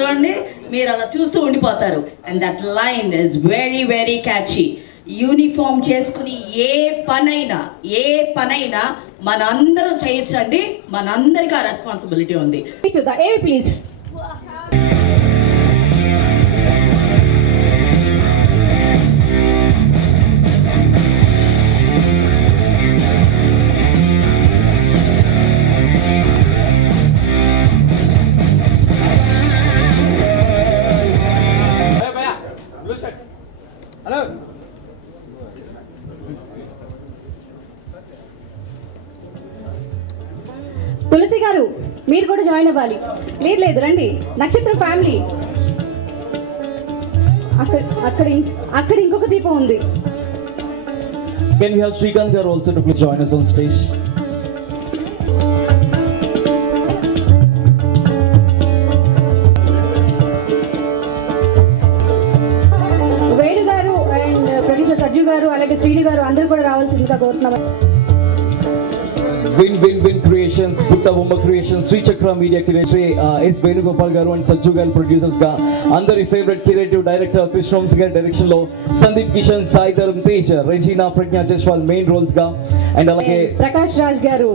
చూడండి, మీరు అలా చూస్తూ ఉండిపోతారు. And that line is very very catchy. Uniform చేసుకుని ఏ పనైనా మనందరం చేయొచ్చండి. మనందరికీ ఆ రెస్పాన్సిబిలిటీ ఉంది. ప్లీజ్. హలో తులసి గారు, మీరు కూడా జాయిన్ అవ్వాలి. లేదు రండి. నక్షత్రం ఫ్యామిలీ. అక్కడ ఇంకొక దీపం ఉంది. Can we have Srikanth garu also to please join us on stage? Venu గారు అండ్ ప్రొడ్యూసర్ సజ్జు గారు అలాగే శ్రీను గారు అందరూ కూడా రావాల్సిందిగా కోరుతున్నాం. Win Creations, Putta Bomma Creations, Sri Chakra Media Sri S Venugopal garu and Sajju garu producers ga అందరి favourite creative director Krishna Vamsi గారి డైరెక్షన్ లో సందీప్ కిషన్, సాయి ధరమ్ తేజ్, రెజీనా, ప్రజ్ఞా జైస్వాల్ మెయిన్ రోల్స్ గా అండ్ అలాగే ప్రకాష్ రాజ్ గారు,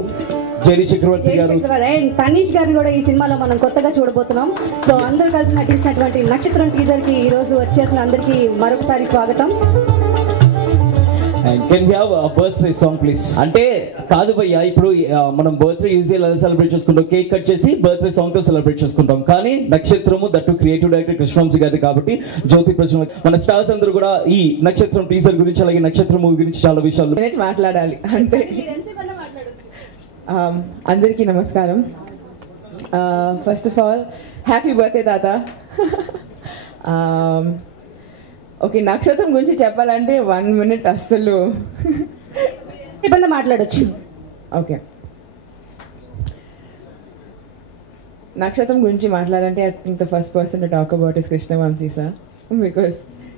జెరీ చక్రవర్తి గారు అండ్ తనీష్ గారిని కూడా ఈ సినిమాలో మనం కొత్తగా చూడబోతున్నాం. సో అందరూ కలిసి నటించినటువంటి నక్షత్రం టీజర్ కి ఈ రోజు వచ్చేసిన అందరికీ మరొకసారి స్వాగతం. And can we have a birthday song please? అంటే కాదు భయ్యా, ఇప్పుడు మనం బర్త్డే యూజువల్ ఎలా సెలబ్రేట్ చేసుకుంటాం, కేక్ కట్ చేసి బర్త్డే సాంగ్ తో సెలబ్రేట్ చేసుకుంటాం. కానీ నక్షత్రము దట్టు క్రియేటివ్ డైరెక్టర్ కృష్ణవంశీ గారి కాబట్టి జ్యోతి ప్రజలు మన స్టార్స్ అందరూ కూడా ఈ నక్షత్రం టీజర్ గురించి అలాగే నక్షత్రం మూవీ గురించి చాలా విషయాలు మాట్లాడాలి అంటే. అందరికీ నమస్కారం. First of all happy birthday తాత. ఓకే, నక్షత్రం గురించి చెప్పాలంటే 1 minute అస్సలు మాట్లాడచ్చు. ఓకే, నక్షత్రం గురించి మాట్లాడాలంటే I think the first person to talk about is Krishna Vamsi sir, because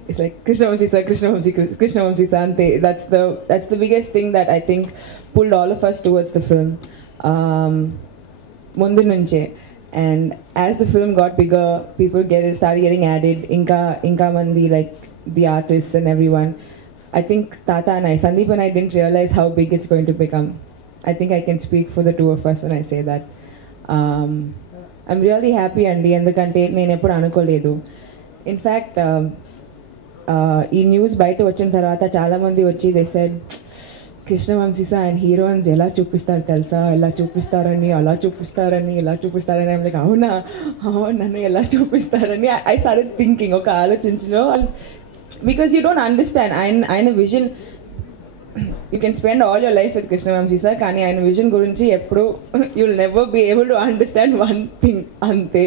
it's like Krishna Vamsi sir అంతే. that's the biggest thing that I think pulled all of us towards the film ముందు నుంచే. And as the film got bigger, people started getting added. Inka mandi, like the artists and everyone. I think Tata and Sandeep and I didn't realize how big it's going to become. I think I can speak for the two of us when I say that. I'm really happy andi endukante nenu eppudu anukoledu. In fact, ee news baita vachin tarvata chaala mandi vachi they said Krishna Vamsi sir and heroines ఎలా చూపిస్తారు తెలుసా, ఎలా చూపిస్తారని, అలా చూపిస్తారని, ఇలా చూపిస్తారని. I'm like అవునా, నన్ను ఎలా చూపిస్తారని I started thinking, ఒక ఆలోచించలో. బికాస్ యూ డోంట్ అండర్స్టాండ్ ఆయన vision. You can spend all your life with Krishna Vamsi sir, కానీ ఆయన విజన్ గురించి ఎప్పుడు you will never be able to understand one thing. అంతే,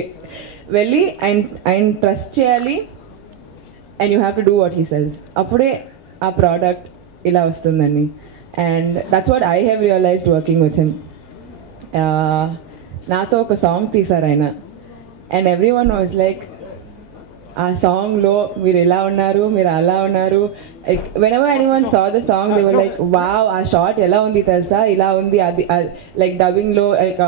వెళ్ళి ఆయన ట్రస్ట్ చేయాలి and you have to do what he సెల్స్. అప్పుడే ఆ ప్రోడక్ట్ ఇలా వస్తుందని. And that's what I have realized working with him. నాతో ఒక సాంగ్ తీసారు ఆయన, అండ్ ఎవ్రీవన్ వాజ్ లైక్, ఆ సాంగ్లో మీరు ఇలా ఉన్నారు, మీరు అలా ఉన్నారు. Like whenever anyone saw the song they were like wow, ఆ షాట్ ఎలా ఉంది తెలుసా, ఇలా ఉంది. అది లైక్ డబ్బింగ్లో లైక్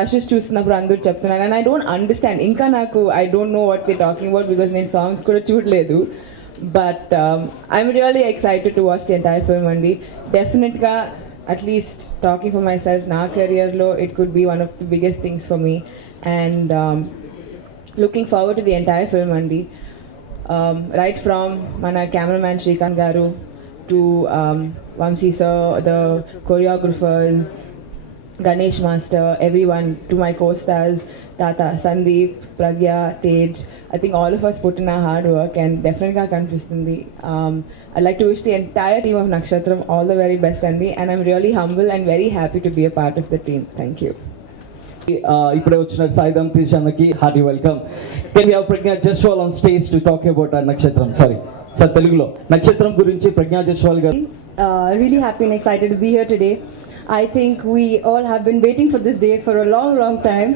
రషెస్ చూస్తున్నప్పుడు అందరూ చెప్తున్నారు. అండ్ ఐ డోంట్ అండర్స్టాండ్, ఇంకా నాకు I don't know what they talking about because నేను సాంగ్ కూడా చూడలేదు. But I'm really excited to watch the entire film andi. Definitely, at least talking for myself, na career lo it could be one of the biggest things for me, and looking forward to the entire film andi. Right from mana cameraman Srikanth garu to Vamsi sir, the choreographers, Ganesh master, everyone, to my co-stars Tata, Sandeep, Pragya, Tej. I think all of us put in our hard work and definitely kanipistundi. I'd like to wish the entire team of Nakshatram all the very best andi, and I'm really humble and very happy to be a part of the team. Thank you. ఇప్పుడే వచ్చిన సాయి ధరమ్ తేజ్ అన్నకి hearty welcome. Can we have Pragya Jaiswal on stage to talk about Nakshatram? Sorry sir, Telugulo Nakshatram gurinchi Pragya Jaiswal garu. Really happy and excited to be here today. I think we all have been waiting for this day for a long time.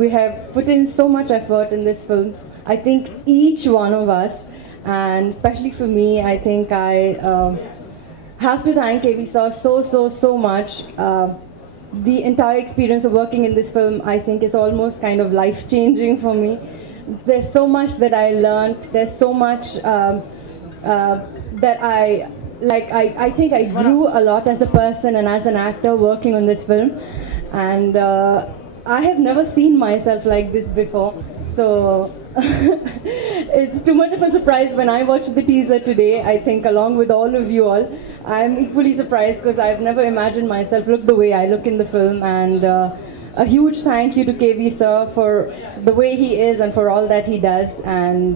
We have put in so much effort in this film. I think each one of us, and especially for me, I think I have to thank KV Sir so much. The entire experience of working in this film, I think, is almost kind of life-changing for me. there's so much that I learned. There's so much that I think I grew a lot as a person and as an actor working on this film. And I have never seen myself like this before. So it's too much of a surprise when I watched the teaser today. I think along with all of you all, I'm equally surprised because I've never imagined myself look the way I look in the film. And a huge thank you to KV sir for the way he is and for all that he does. And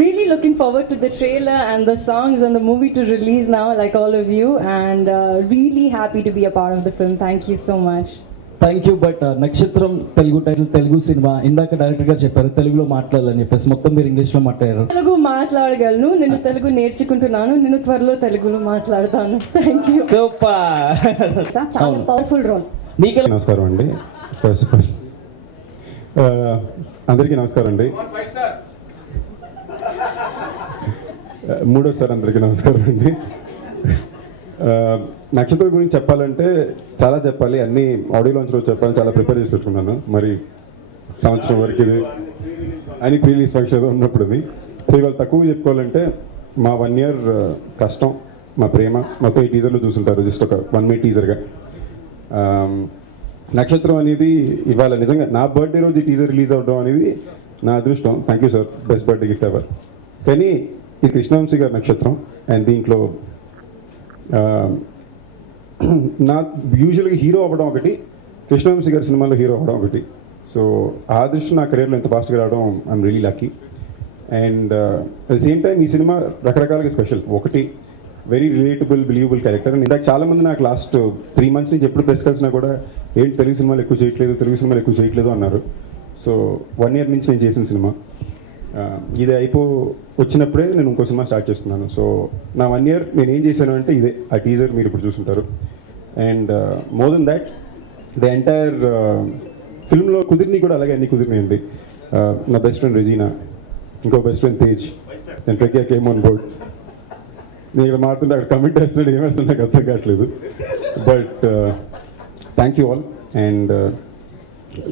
really looking forward to the trailer and the songs and the movie to release now, like all of you. And really happy to be a part of the film. Thank you so much. Thank you. But నక్షత్రం Telugu title, Telugu cinema. ఇందాక director గారు చెప్పారు తెలుగులో మాట్లాడాలని చెప్పేసి, మొత్తం మీరు ఇంగ్లీష్లో మాట్లాడారు. తెలుగు మాట్లాడగలను, నేను తెలుగు నేర్చుకుంటున్నాను, నేను త్వరలో తెలుగులో మాట్లాడతాను. Thank you. సూపర్. చాలా పవర్ఫుల్ రోల్. నీకే నమస్కారం అండి. ఫస్ట్ ఆఫ్ ఆల్ అందరికీ నమస్కారం అండి. మూడోసారి అందరికీ నమస్కారం అండి. నక్షత్రం గురించి చెప్పాలంటే చాలా చెప్పాలి, అన్ని ఆడియో లాంచ్లో చెప్పాలి, చాలా ప్రిపేర్ చేసి పెట్టుకున్నాను. మరి సంవత్సరం వరకు ఇది అని ప్రీ రిలీజ్ ఫంక్షన్ ఏదో ఉన్నప్పుడు ఇది. సో ఇవాళ తక్కువ చెప్పుకోవాలంటే మా 1 year కష్టం, మా ప్రేమ మొత్తం ఈ టీజర్లో చూసుంటారు. జస్ట్ ఒక 1 minute టీజర్గా. నక్షత్రం అనేది ఇవాళ నిజంగా నా బర్త్డే రోజు ఈ టీజర్ రిలీజ్ అవ్వడం అనేది నా అదృష్టం. Thank you sir, best birthday gift ever. కానీ ఈ కృష్ణవంశీ గారి నక్షత్రం అండ్ దీంట్లో నాకు యూజువల్గా హీరో అవ్వడం ఒకటి, కృష్ణవంశీ గారి సినిమాలో హీరో అవ్వడం ఒకటి. సో ఆ దృష్టి నా కెరీర్లో ఎంత ఫాస్ట్గా రావడం I'm really lucky. And at the same time ఈ సినిమా రకరకాలుగా స్పెషల్. ఒకటి very relatable, believable character. And ఇందాక చాలామంది నాకు లాస్ట్ 3 months నుంచి ఎప్పుడు ప్రెస్ కలిసినా కూడా ఏంటి తెలుగు సినిమాలు ఎక్కువ చేయట్లేదు అన్నారు. సో 1 year నుంచి నేను చేసిన సినిమా ఇది వచ్చినప్పుడే నేను ఇంకో సినిమా స్టార్ట్ చేస్తున్నాను. సో నా 1 year నేను ఏం చేశాను అంటే ఇదే, ఆ టీజర్ మీరు ఇప్పుడు చూసుంటారు. And more than that the entire ఫిల్మ్లో కుదిరిని కూడా అలాగే అన్ని కుదిరినాయండి. నా బెస్ట్ ఫ్రెండ్ రెజీనా, ఇంకో బెస్ట్ ఫ్రెండ్ తేజ్, నేను ప్రజ్ఞా కేమ్ ఆన్ బోర్డ్. నేను ఇక్కడ మాట్లాడుతుంటే అక్కడ కమెంట్ వేస్తున్నాడు, ఏమేస్తున్నా నాకు అర్థం కావట్లేదు. But thank you all. And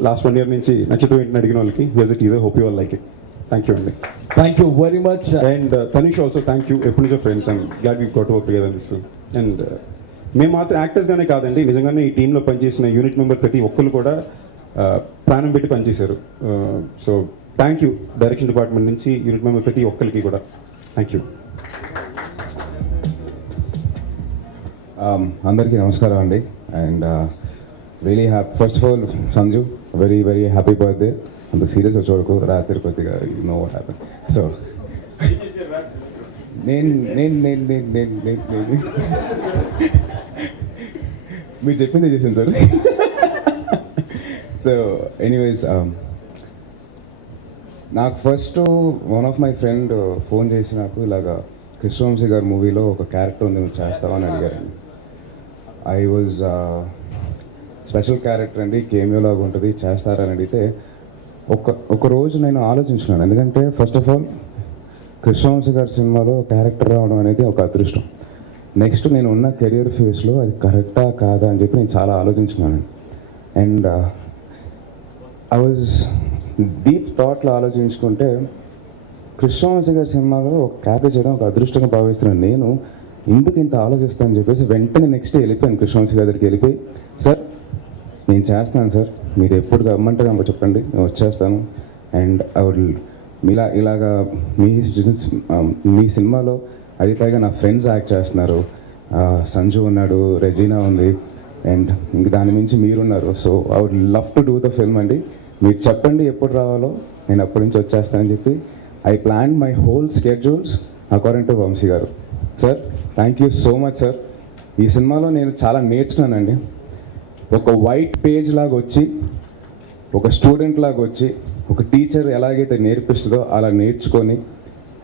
last 1 year నుంచి నక్షత్రం ఏంటని అడిగిన వాళ్ళకి here's a teaser, hope you all like it. Thank you అండి. Thank you very much. And Tanish also thank you. ఎప్పటి నుంచో friends and glad we got to work together in this film. And మేము మాత్రం యాక్టర్స్గానే కాదండి, నిజంగానే ఈ టీంలో పనిచేసిన యూనిట్ మెంబర్ ప్రతి ఒక్కరు కూడా ప్రాణం పెట్టి పనిచేశారు. So thank you direction department నుంచి యూనిట్ మెంబర్ ప్రతి ఒక్కరికి కూడా థ్యాంక్ యూ. అందరికీ నమస్కారం అండి. And really first of all Sanju, very very happy birthday. అంత సీరియస్గా చూడకు, రాత్రి కొద్దిగా you know what happen. So నేను మీరు చెప్పిందే చేశాను సార్. సో ఎనీవేస్ నాకు first one of my friend phone చేసి నాకు ఇలాగా కృష్ణవంశీ గారి మూవీలో ఒక క్యారెక్టర్ ఉంది, నువ్వు చేస్తావా అని అడిగారండి. ఐ వాజ్ స్పెషల్ క్యారెక్టర్ అండి, కేమియో లాగా ఉంటుంది, చేస్తారని అడిగితే ఒక రోజు నేను ఆలోచించుకున్నాను. ఎందుకంటే ఫస్ట్ ఆఫ్ ఆల్ కృష్ణవంశీ గారి సినిమాలో క్యారెక్టర్ రావడం అనేది ఒక అదృష్టం. నెక్స్ట్ నేను ఉన్న కెరియర్ ఫేస్లో అది కరెక్టా కాదా అని చెప్పి నేను చాలా ఆలోచించుకున్నాను. అండ్ ఐ వాజ్ డీప్ థాట్లో ఆలోచించుకుంటే కృష్ణవంశీ గారి సినిమాలో ఒక క్యారెక్టర్ చేయడం ఒక అదృష్టంగా భావిస్తున్నాను. నేను ఎందుకు ఇంత ఆలోచిస్తానని చెప్పేసి వెంటనే నెక్స్ట్ వెళ్ళిపోయాను కృష్ణవంశీ గారి దగ్గరికి. వెళ్ళిపోయి సార్ నేను చేస్తున్నాను సార్, మీరు ఎప్పుడు రమ్మంటే చెప్పండి, నేను వచ్చేస్తాను. అండ్ ఐ వుడ్ ఇలాగా మీ సినిమాలో అది పైగా నా ఫ్రెండ్స్ యాక్ట్ చేస్తున్నారు, సంజు ఉన్నాడు, రెజీనా ఉంది, అండ్ ఇంక దాని మించి మీరున్నారు. So I would love to do the film అండి. మీరు చెప్పండి ఎప్పుడు రావాలో, నేను అప్పటి నుంచి వచ్చేస్తానని చెప్పి I plan my whole schedules according to Vamsi గారు. Sir thank you so much sir. ఈ సినిమాలో నేను చాలా నేర్చుకున్నానండి. ఒక వైట్ పేజ్ లాగా వచ్చి, ఒక స్టూడెంట్ లాగా వచ్చి, ఒక టీచర్ ఎలాగైతే నేర్పిస్తుందో అలా నేర్చుకొని,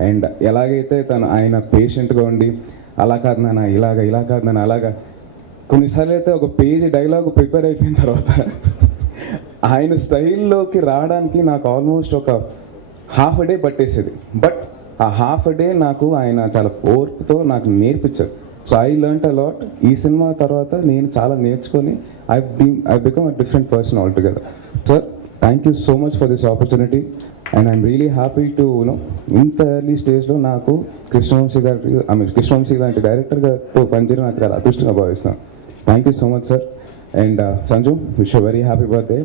అండ్ ఎలాగైతే ఆయన పేషెంట్గా ఉండి అలా కాదు నాన్న ఇలాగా, ఇలా కాదు నాన్న అలాగా, కొన్నిసార్లు అయితే ఒక పేజ్ డైలాగ్ ప్రిపేర్ అయిపోయిన తర్వాత ఆయన స్టైల్లోకి రావడానికి నాకు ఆల్మోస్ట్ ఒక హాఫ్ a day పట్టేసేది. బట్ ఆ హాఫ్ a day నాకు ఆయన చాలా ఓర్పుతో నాకు నేర్పించారు. So I learnt a lot. ఈ సినిమా తర్వాత నేను చాలా నేర్చుకొని I become a different person all together. Sir thank you so much for this opportunity. And I'm really happy to ఇంత ఎర్లీ స్టేజ్లో నాకు కృష్ణవంశీ లాంటి డైరెక్టర్ గారితో పనిచేయడం నాకు చాలా అదృష్టంగా భావిస్తాను. Thank you so much sir. And Sanju, wish you very happy birthday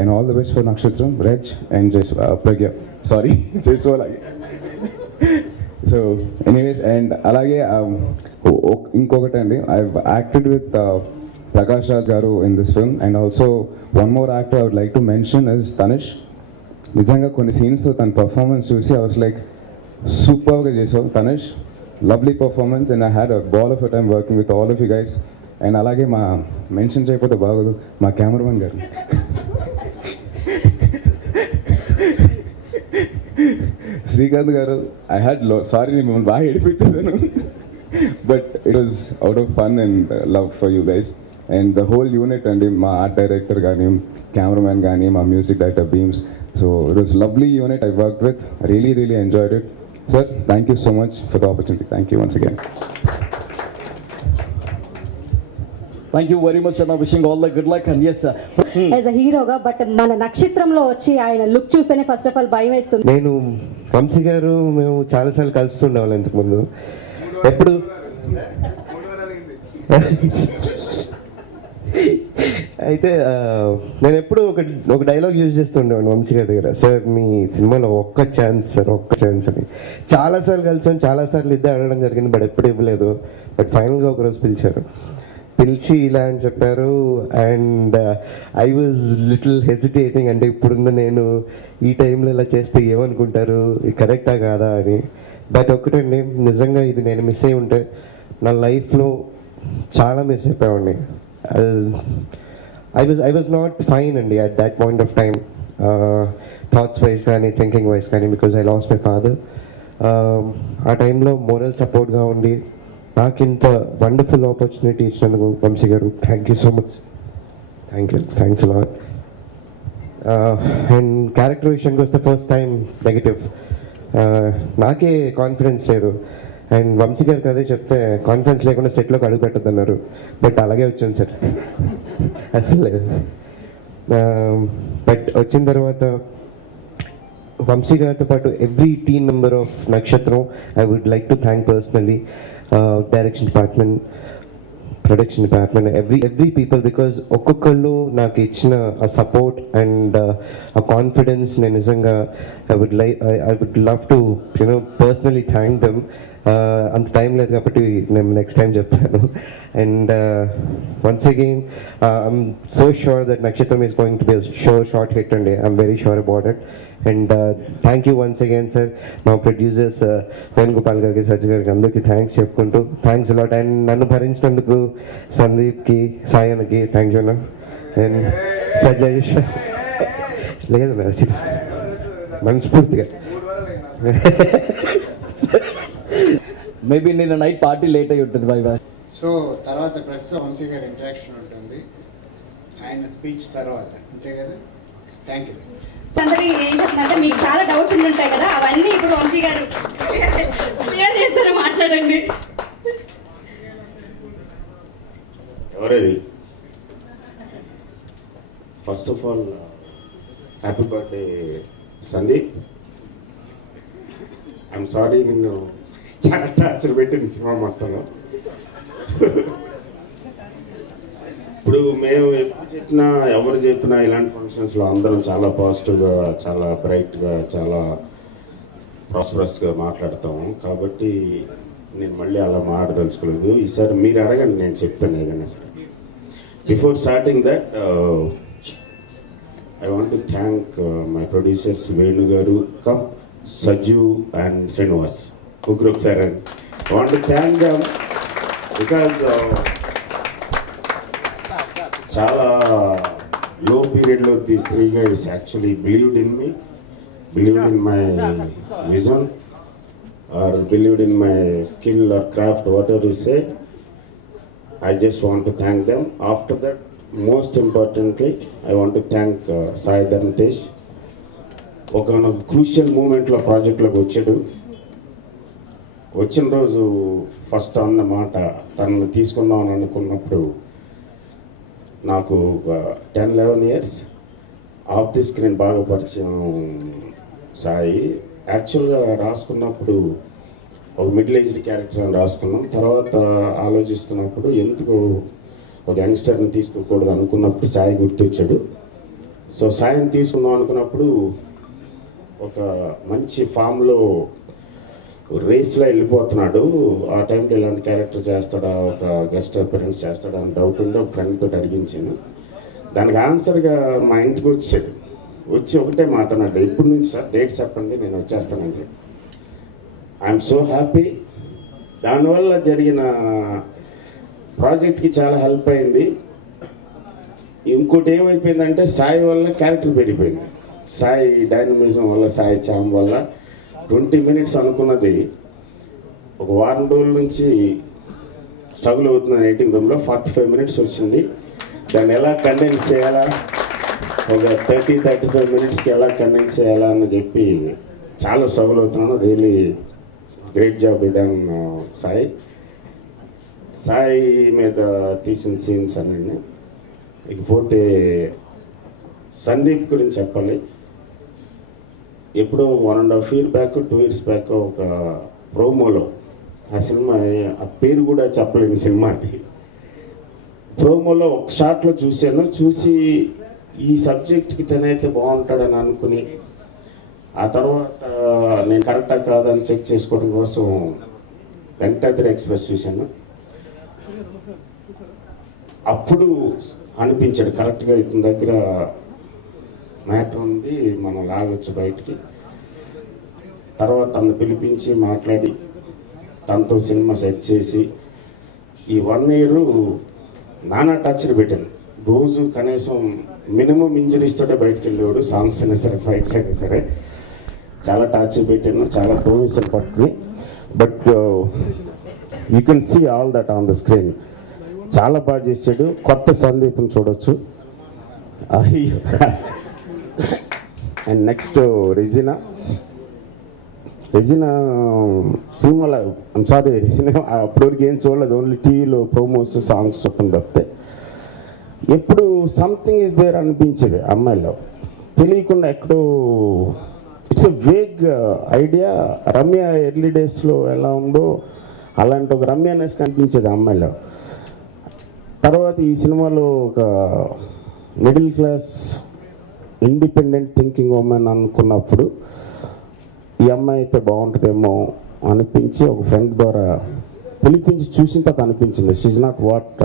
and all the best for Nakshatram, Rez and Pragya, sorry చేసుకోవాలి. సో ఎనీవేస్, అండ్ అలాగే ఇంకొకటి అండి, I acted with Prakash Raj గారు in this film, and also one more actor I would like to mention is Tanish. నిజంగా కొన్ని సీన్స్తో తన performance చూసి I was like సూపర్గా చేసావు Tanishq, lovely performance, and I had a ball of a time working with all of you guys. And అలాగే మా mention చేయకపోతే బాగోదు, మా కెమెరామెన్ గారు శ్రీకాంత్ గారు, ఐ హ్యాడ్ సారీ నేను మిమ్మల్ని బాగా ఏడిపించేసాను, but it was out of fun and love for you guys and the whole unit అండి. మా ఆర్ట్ డైరెక్టర్ కానీ, కెమెరామెన్ కానీ, మా music director Bheems. So it was lovely unit I worked with, really enjoyed it. Sir, thank you so much for the opportunity. Thank you once again. Thank you very much అన్న, wishing all the good luck. And yes as a హీరోగా, but మన నక్షత్రంలో వచ్చి ఆయన look చూస్తేనే first of all భయం వేస్తుంది. నేను వంశీ గారు మేము చాలాసార్లు కలుస్తుండేవాళ్ళం ఇంతకుముందు. ఎప్పుడు అయితే నేను ఎప్పుడు ఒక డైలాగ్ యూజ్ చేస్తుండేవాడిని వంశీ గారి దగ్గర, సార్ మీ సినిమాలో ఒక్క ఛాన్స్ సార్, ఒక్క ఛాన్స్ అని. చాలాసార్లు కలిసాను, చాలాసార్లు ఇద్దరు అడగడం జరిగింది, బట్ ఎప్పుడు ఇవ్వలేదు. బట్ ఫైనల్గా ఒకరోజు పిలిచి ఇలా అని చెప్పారు. And I was little hesitating, అంటే ఇప్పుడున్న నేను ఈ టైంలో ఇలా చేస్తే ఏమనుకుంటారు, ఇది కరెక్టా కాదా అని. బట్ ఒకటండి, నిజంగా ఇది నేను మిస్ అయి ఉంటే నా లైఫ్లో చాలా మిస్ అయిపోయామండి. ఐ వాజ్ నాట్ ఫైన్ అండి at that point of time, thoughts wise కానీ, థింకింగ్ వైజ్ కానీ, because I lost my father. ఆ టైంలో మోరల్ సపోర్ట్గా ఉండి నాకు ఇంత వండర్ఫుల్ ఆపర్చునిటీ ఇచ్చినందుకు వంశీ గారు, thank you so much. Thanks a lot. And character విషయానికి వస్తే ఫస్ట్ టైం నెగిటివ్, నాకే కాన్ఫిడెన్స్ లేదు. అండ్ వంశీ గారికి అదే చెప్తే కాన్ఫిడెన్స్ లేకుండా సెట్లోకి అడుగు పెట్టద్దు అన్నారు, బట్ అలాగే వచ్చాను సార్, అసలు లేదు. బట్ వచ్చిన తర్వాత వంశీ గారితో పాటు every team member of Nakshatram I would like to thank personally, direction department, production department, every people, because ఒక్కొక్కళ్ళు నాకు ఇచ్చిన ఆ సపోర్ట్ అండ్ ఆ కాన్ఫిడెన్స్ నేను నిజంగా I would love to personally thank them. అంత టైం లేదు కాబట్టి నేను నెక్స్ట్ టైం చెప్తాను. And once again I'm so sure that Nakshatram is going to be short hit అండి, I'm very sure about it. And thank you once again sir, మా producers Venugopal గారికి, సజ్జ గారికి, అందరికీ థ్యాంక్స్ చెప్పుకుంటూ థ్యాంక్స్ అలాట్. అండ్ నన్ను భరించినందుకు సందీప్కి, సాయన్కి thank you అన్న. And Prajesh లేదు మనస్ఫూర్తిగా మేబీ నిన్న నైట్ పార్టీ లేట్ అయి ఉంటుంది బై బాయ్. సో తర్వాత ప్రస్తుతం వంశీ గారి ఇంటరాక్షన్ ఉంటుంది ఆయన స్పీచ్ తర్వాత, అంతే కదా. Thank you. అందరికీ ఏం చెప్తున్నా, మీకు చాలా డౌట్స్ ఉంటాయి కదా, అవన్నీ ఇప్పుడు వంశీ గారు క్లియర్ చేస్తారా, మాట్లాడండి. ఎవరేది? First of all happy birthday Sandeep. I'm sorry, నిన్ను చాలా టార్చర్ పెట్టింది సినిమా మొత్తంలో. ఇప్పుడు మేము ఎప్పుడు చెప్పినా, ఎవరు చెప్పినా ఇలాంటి ఫంక్షన్స్లో అందరం చాలా పాజిటివ్గా, చాలా బ్రైట్గా, చాలా ప్రాస్పరస్గా మాట్లాడతాము. కాబట్టి నేను మళ్ళీ అలా మాట్లాడదలుచుకోలేదు. ఈసారి మీరు అడగండి, నేను చెప్తాను ఏదైనా సరే. Before starting that I want to thank my producers Venu గారు, కమ్ సజ్జు అండ్ శ్రీనివాస్, ముగ్గురు ఒకసారి. I want to thank them because చాలా లో పీరియడ్లో these three guys actually believed in me, believed in my vision, or believed in my skill or craft, whatever you say. I just want to thank them. After that, most importantly, I want to thank Sai Dhantesh. ఒక crucial మూమెంట్లో ప్రాజెక్ట్లోకి వచ్చాడు. వచ్చిన రోజు first అన్న మాట, తనను తీసుకుందామని అనుకున్నప్పుడు నాకు 10-11 years ఆఫ్ ది స్క్రీన్ బాగా పరిచయం సాయి. యాక్చువల్గా రాసుకున్నప్పుడు ఒక మిడిల్ ఏజ్డ్ క్యారెక్టర్ అని రాసుకున్నాం. తర్వాత ఆలోచిస్తున్నప్పుడు ఎందుకు ఒక యంగ్స్టర్ని తీసుకోకూడదు అనుకున్నప్పుడు సాయి గుర్తొచ్చాడు. సో సాయిని తీసుకుందాం అనుకున్నప్పుడు ఒక మంచి ఫామ్లో రేస్లో వెళ్ళిపోతున్నాడు. ఆ టైంకి ఇలాంటి క్యారెక్టర్ చేస్తాడా, ఒక గెస్ట్ అపిరెన్స్ చేస్తాడా అని డౌట్ ఉండి ఒక ఫ్రెండ్ తోటి అడిగించాను. దానికి ఆన్సర్గా మా ఇంటికి వచ్చాడు. వచ్చి ఒకటే మాట అన్నాడు, ఇప్పటి నుంచి సార్ డేట్ చెప్పండి నేను వచ్చేస్తానండి. I'm so happy. దానివల్ల జరిగిన ప్రాజెక్ట్కి చాలా హెల్ప్ అయింది. ఇంకోటి ఏమైపోయిందంటే సాయి వల్ల క్యారెక్టర్ పెరిగిపోయింది. సాయి డైనమిజం వల్ల, సాయి చామ్ వల్ల 20 minutes అనుకున్నది ఒక వారం రోజుల నుంచి స్ట్రగుల్ అవుతున్నాను ఎడిటింగ్ రూమ్లో. 45 minutes వచ్చింది. దాన్ని ఎలా కండెన్స్ చేయాలా, ఒక 30-35 minutesకి ఎలా కండెన్స్ చేయాలా అని చెప్పి చాలా స్ట్రగుల్ అవుతున్నాను. Really great job done Sai. Sai మీద తీసిన సీన్స్ అన్నీ. ఇకపోతే సందీప్ గురించి చెప్పాలి. ఎప్పుడో 1.5 years బ్యాక్ 2 years బ్యాక్ ఒక ప్రోమోలో, ఆ సినిమా ఆ పేరు కూడా చెప్పలేని సినిమాకి, ప్రోమోలో ఒక షాట్లో చూశాను. చూసి ఈ సబ్జెక్ట్కి తనైతే బాగుంటాడని అనుకుని ఆ తర్వాత నేను కరెక్టా కాదని చెక్ చేసుకోవడం కోసం వెంకటాద్రి ఎక్స్ప్రెస్ చూశాను. అప్పుడు అనిపించాడు కరెక్ట్గా ఇతని దగ్గర మ్యాటర్ ఉంది, మనం లాగొచ్చు బయటికి. తర్వాత తను పిలిపించి మాట్లాడి తనతో సినిమా సెట్ చేసి ఈ 1 year నానా టార్చర్ పెట్టాను. రోజు కనీసం మినిమం ఇంజరీస్ తోటే బయటకు వెళ్ళేవాడు. సాంగ్స్ అయినా సరే, ఫైట్స్ అయినా సరే చాలా టార్చర్ పెట్టాను, చాలా తోమిసాను పట్టుకుని. But you can see all that on the screen. చాలా బాగా చేసాడు. కొత్త సందీప్ని చూడొచ్చు. అండ్ నెక్స్ట్ రెజినా సినిమాలో, ఐమ్ సారీ, రెజినా అప్పటివరకు ఏం చూడలేదు. ఓన్లీ టీవీలో ప్రోమోస్, సాంగ్స్ చెప్పని తప్పితే ఎప్పుడు సంథింగ్ ఇస్ దేర్ అనిపించేది అమ్మాయిలో. తెలియకుండా ఎక్కడో it's a vague idea. Ramya early డేస్లో ఎలా ఉందో అలాంటి ఒక రమ్యనెస్ కనిపించేది అమ్మాయిలో. తర్వాత ఈ సినిమాలో ఒక middle class independent thinking women అనుకున్నప్పుడు ఈ అమ్మాయి అయితే బాగుంటుందేమో అనిపించి ఒక ఫ్రెండ్ ద్వారా పిలిపించి చూసిన తర్వాత అనిపించింది she's not what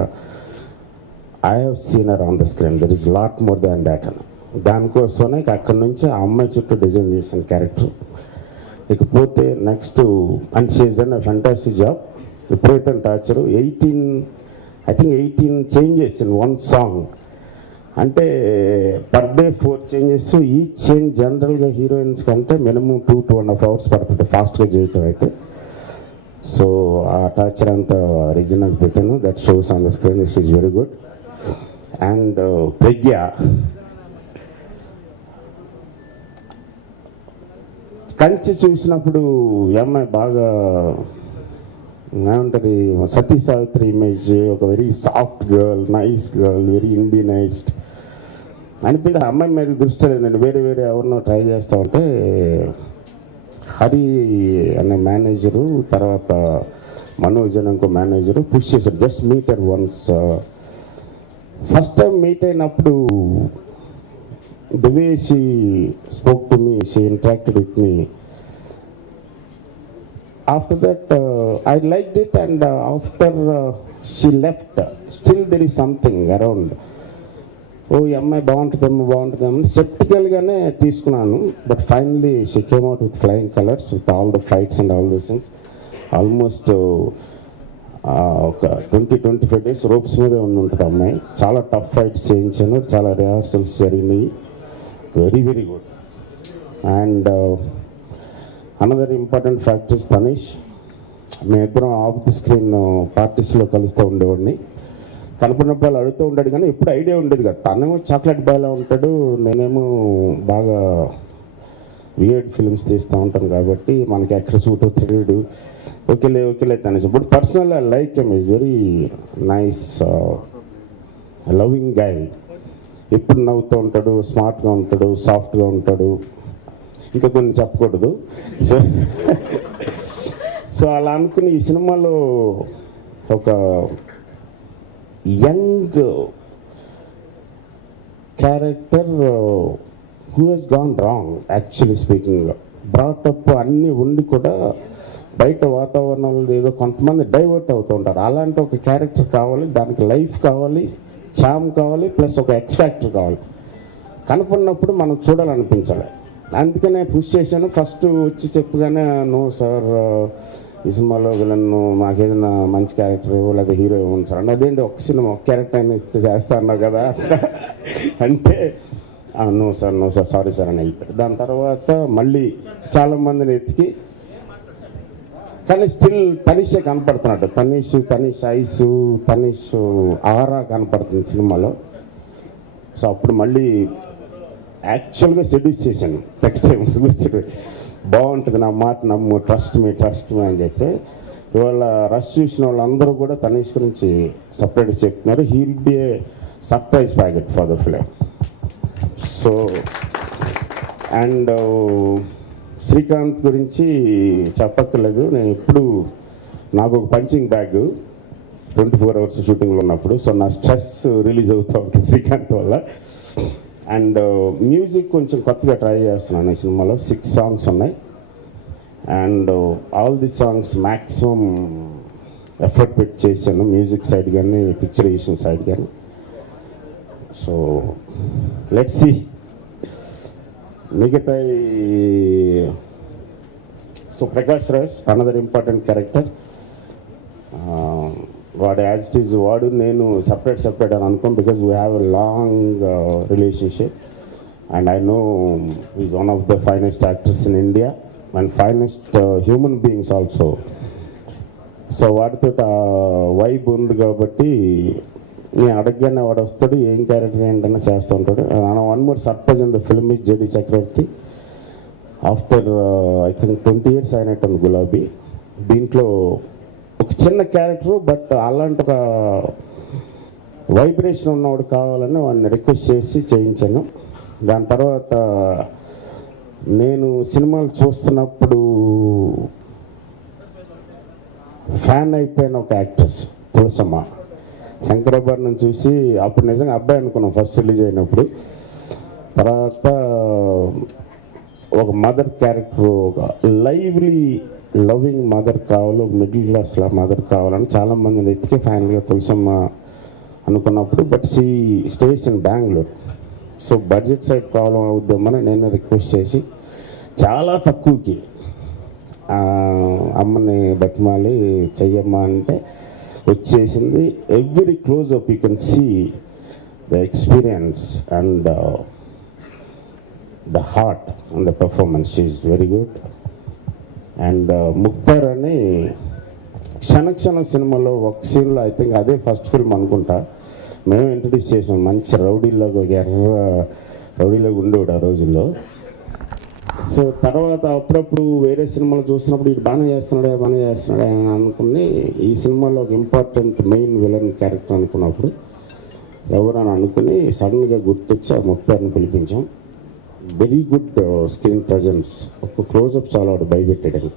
I have seen her on the screen, there is lot more than that అని. దానికోసమే అక్కడి నుంచి ఆ అమ్మాయి చుట్టూ డిజైన్ చేసిన క్యారెక్టర్. ఇకపోతే next and she's done a fantastic job. ఎప్పుడైతే టార్చర్ 18 చేంజెస్ ఇన్ 1 song. అంటే per day 4 changes. Each change జనరల్గా హీరోయిన్స్ కంటే మినిమం 2-2.5 hours పడుతుంది ఫాస్ట్గా చేయటం అయితే. సో ఆ టార్చర్ అంతా రీజనల్ పెట్టాను. That shows on the screen. This is very good. And Pragya Kanchi చూసినప్పుడు ఈ అమ్మాయి బాగా ఏమంటుంది, సతీ సావిత్రి ఇమేజ్, ఒక very soft girl, nice girl, very Indianized అనిపించి ఆ అమ్మాయి మీద దృష్టి లేదండి. వేరే ఎవరినో ట్రై చేస్తూ ఉంటే హరి అనే మేనేజరు, తర్వాత మనోజ్ అని ఇంకో మేనేజరు పుష్ చేశారు, just meet her once. First time meet అయినప్పుడు the way she spoke to me, she interacted with me. After that, I liked it, and after she left, still there is something around. Oh, ఈ అమ్మాయి బాగుంటుందేమో స్కెప్టికల్గానే తీసుకున్నాను. But finally she came out with flying colours, with all the fights and all these things. Almost ఒక 20-25 days ropes మీదే ఉంటుంది అమ్మాయి. చాలా tough fights చేయించాను, చాలా రిహార్సల్స్ జరిగినాయి. Very good. And another important factors Tanish. మేమిద్దరం ఆఫ్ ది స్క్రీన్ పార్టీస్లో కలుస్తూ ఉండేవాడిని. కనపడినప్పుడు వాళ్ళు అడుగుతూ ఉంటాడు కానీ ఎప్పుడు ఐడియా ఉండేది కదా. తనేమో చాక్లెట్ బాయ్లా ఉంటాడు, నేనేమో బాగా వియర్డ్ ఫిల్మ్స్ తీస్తూ ఉంటాను కాబట్టి మనకి ఎక్కడ సూట్ అవుతాడు. ఓకేలే Tanesh. But personal I like him. Is very nice, loving guy. ఎప్పుడు నవ్వుతూ ఉంటాడు, స్మార్ట్గా ఉంటాడు, సాఫ్ట్గా ఉంటాడు. ఇంకా కొన్ని చెప్పకూడదు. సో సో అలా అనుకుని ఈ సినిమాలో ఒక young character who he's gone wrong actually స్పీకింగ్లో, బ్రాటప్ అన్నీ ఉండి కూడా బయట వాతావరణంలో ఏదో కొంతమంది డైవర్ట్ అవుతూ ఉంటారు. అలాంటి ఒక క్యారెక్టర్ కావాలి, దానికి లైఫ్ కావాలి, చామ్ కావాలి, ప్లస్ ఒక ఎక్స్ ఫ్యాక్టర్ కావాలి. కనపడినప్పుడు మనం చూడాలనిపించాలి. అందుకనే పుష్ చేశాను. ఫస్ట్ వచ్చి చెప్పగానే నో సార్ ఈ సినిమాలో నన్ను మాకేదైనా మంచి క్యారెక్టర్ లేదా హీరో ఇవ్వండి సార్ అంటే, అదేంటి ఒక సినిమా ఒక క్యారెక్టర్ అయినా చేస్తా అన్నావు కదా అంటే నో సార్ సారీ సార్ అని వెళ్ళిపోయాడు. దాని తర్వాత మళ్ళీ చాలామందిని ఎత్తికి, కానీ స్టిల్ తనీషే కనపడుతున్నాడు. తనీష్ ఐస్, తనీష్ ఆరా కనపడుతుంది సినిమాలో. సో అప్పుడు మళ్ళీ యాక్చువల్గా సెడ్యూస్ చేశాను. నెక్స్ట్ టైం కూర్చొని బాగుంటుంది, నా మాట నమ్ము, ట్రస్ట్ మీ అని చెప్పి. ఇవాళ రష్ చూసిన వాళ్ళందరూ కూడా తనీష్ గురించి సపరేట్ చెప్తున్నారు. He will be a surprise packet for the film. So and Srikanth గురించి చెప్పక్కర్లేదు. నేను ఎప్పుడు నాకు ఒక పంచింగ్ బ్యాగ్ 24 hours షూటింగ్లో ఉన్నప్పుడు. సో నా స్ట్రెస్ రిలీజ్ అవుతూ ఉంటుంది శ్రీకాంత్ వల్ల. అండ్ మ్యూజిక్ కొంచెం కొత్తగా ట్రై చేస్తున్నాను ఈ సినిమాలో. 6 songs ఉన్నాయి. And all the songs maximum effort పెట్టి చేశాను, మ్యూజిక్ సైడ్ కానీ పిక్చరైజేషన్ సైడ్ కానీ. సో లెట్స్ సీ మిగతా. So Prakash Raj another important character. వాడు యాజ్ ఇట్ ఈజ్ వాడు నేను సపరేట్ అని అనుకోం, because we have a long relationship and I know is one of the finest actors in India and finest human beings also. So వాడితో vibe ఉంది కాబట్టి నేను అడగగానే వాడు వస్తాడు, ఏం క్యారెక్టర్ ఏంటన్నా చేస్తూ ఉంటాడు. One more surprise in the film is JD Chakravarthy. After I think 20 years అయినట్టు గులాబీ. దీంట్లో ఒక చిన్న క్యారెక్టరు, బట్ అలాంటి ఒక వైబ్రేషన్ ఉన్నవాడు కావాలని వాడిని రిక్వెస్ట్ చేసి చేయించాను. దాని తర్వాత నేను సినిమాలు చూస్తున్నప్పుడు ఫ్యాన్ అయిపోయిన ఒక యాక్ట్రెస్ తులసమ్మ. శంకరాభరణం చూసి అప్పుడు నిజంగా అబ్బాయి అనుకున్నాం ఫస్ట్ రిలీజ్ అయినప్పుడు. తర్వాత ఒక మదర్ క్యారెక్టర్, ఒక లైవ్లీ లవింగ్ మదర్ కావాలి, ఒక మిడిల్ క్లాస్లో మదర్ కావాలని చాలామందిని ఎత్తికి ఫైనల్గా తులసమ్మ అనుకున్నప్పుడు, but she stays in Bengaluru. So budget side problem అవుద్దామని నేను రిక్వెస్ట్ చేసి చాలా తక్కువకి అమ్మని బతిమాలి చెయ్యమ్మా అంటే వచ్చేసింది. Every closeup you can see the experience and the heart and the performance. She is very good. And Mukhtar అని క్షణ సినిమాలో ఒక సీన్లో ఐ థింక్ అదే ఫస్ట్ ఫిల్మ్ అనుకుంటా మేము ఇంట్రడ్యూస్ చేసాం. మంచి రౌడీలాగా, ఒక ఎర్ర రౌడీలాగా ఉండేవాడు ఆ రోజుల్లో. సో తర్వాత అప్పుడప్పుడు వేరే సినిమాలు చూసినప్పుడు ఇది బాగానే చేస్తున్నాడే అని అనుకుని ఈ సినిమాలో ఒక ఇంపార్టెంట్ మెయిన్ విలన్ క్యారెక్టర్ అనుకున్నప్పుడు ఎవరని అనుకుని సడన్గా గుర్తొచ్చి ఆ ముక్తార్ని పిలిపించాం. Very good screen presence. ఒక క్లోజప్ చాలా వాడు భయపెట్టాడు.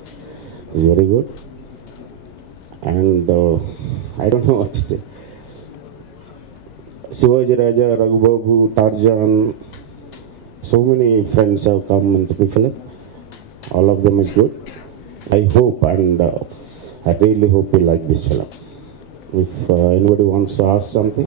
Is very good. And I don't know what to say. Shivaji Raja, Raghubabu, Tarzan, so many friends have come into the film. All of them is good. I hope and I really hope you like this film. If anybody wants to ask something.